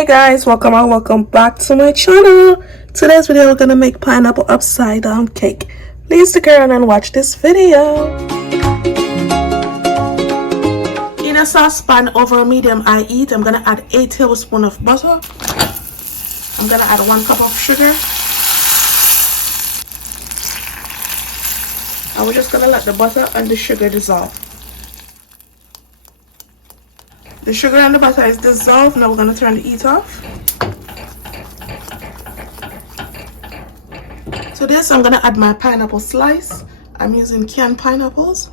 Hey guys, welcome and welcome back to my channel. Today's video we're gonna make pineapple upside down cake. Please stick around and watch this video. In a saucepan over a medium high heat, I'm gonna add 8 tablespoons of butter. I'm gonna add 1 cup of sugar. And we're just gonna let the butter and the sugar dissolve. The sugar and the butter is dissolved. Now we're going to turn the heat off. To this, I'm going to add my pineapple slice. I'm using canned pineapples.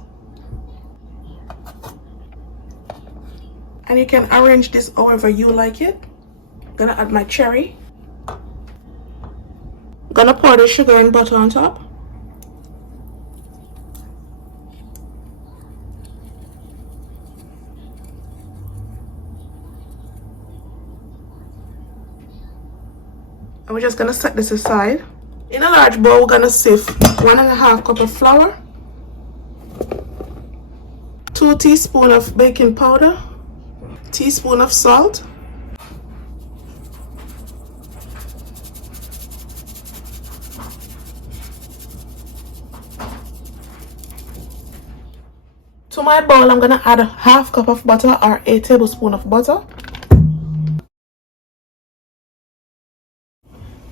And you can arrange this however you like it. I'm going to add my cherry. I'm going to pour the sugar and butter on top. And we're just going to set this aside. In a large bowl, we're going to sift 1.5 cup of flour, 2 teaspoons of baking powder, teaspoon of salt, to my bowl, I'm going to add 1/2 cup of butter or 8 tablespoons of butter.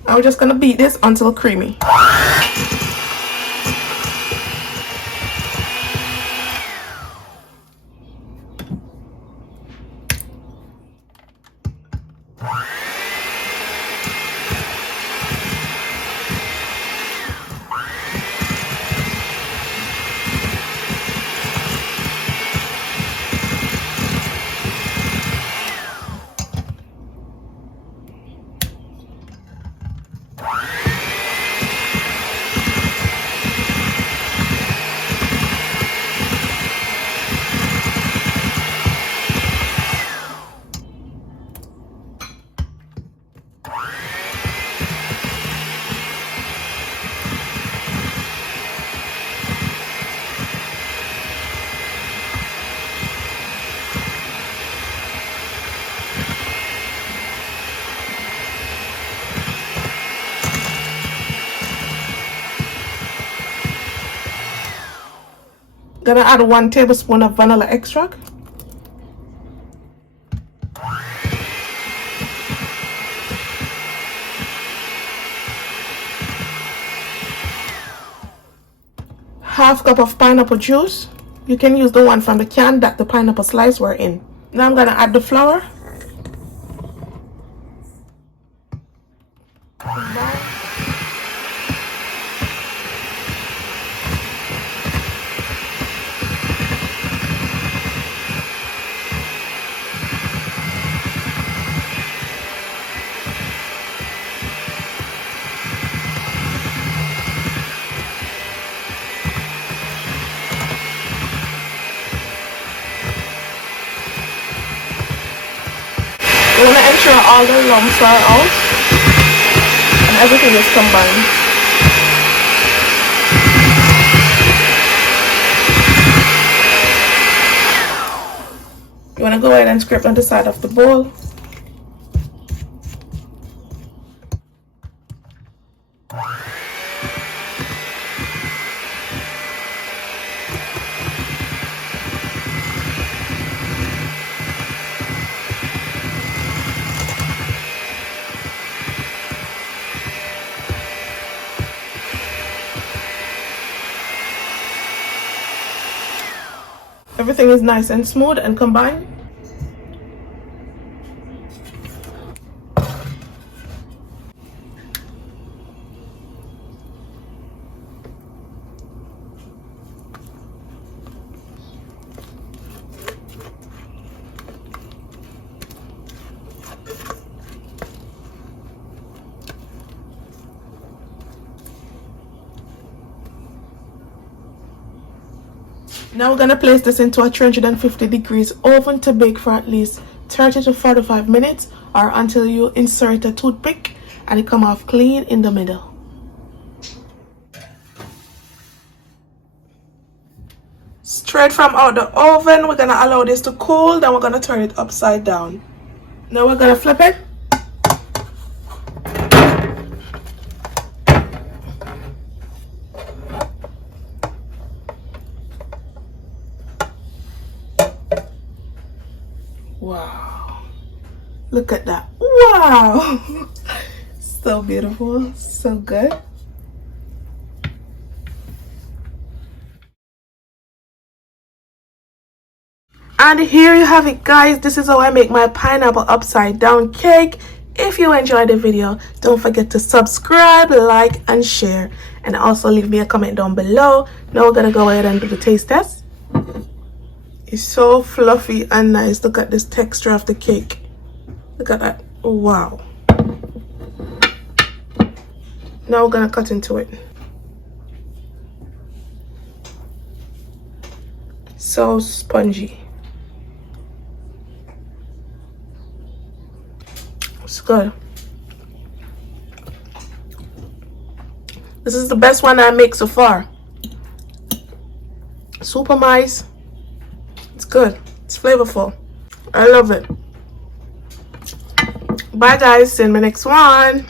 And we're just going to beat this until creamy. Gonna add 1 tablespoon of vanilla extract. Half cup of pineapple juice. You can use the one from the can that the pineapple slice were in. Now I'm gonna add the flour. We want to ensure all the lumps are out and everything is combined. You want to go ahead and scrape on the side of the bowl. Everything is nice and smooth and combined. Now we're going to place this into a 350 degrees oven to bake for at least 30 to 45 minutes or until you insert a toothpick and it come off clean in the middle. Straight from out the oven, we're going to allow this to cool, then we're going to turn it upside down. Now we're going to flip it. Look at that. Wow. So beautiful, so good. And here you have it, guys. This is how I make my pineapple upside down cake. If you enjoyed the video, don't forget to subscribe, like, and share. And also leave me a comment down below. Now we're gonna go ahead and do the taste test. It's so fluffy and nice. Look at this texture of the cake. Look at that. Wow. Now we're gonna cut into it. So spongy. It's good. This is the best one I make so far. Super nice. It's good. It's flavorful. I love it. Bye guys. See you in my next one.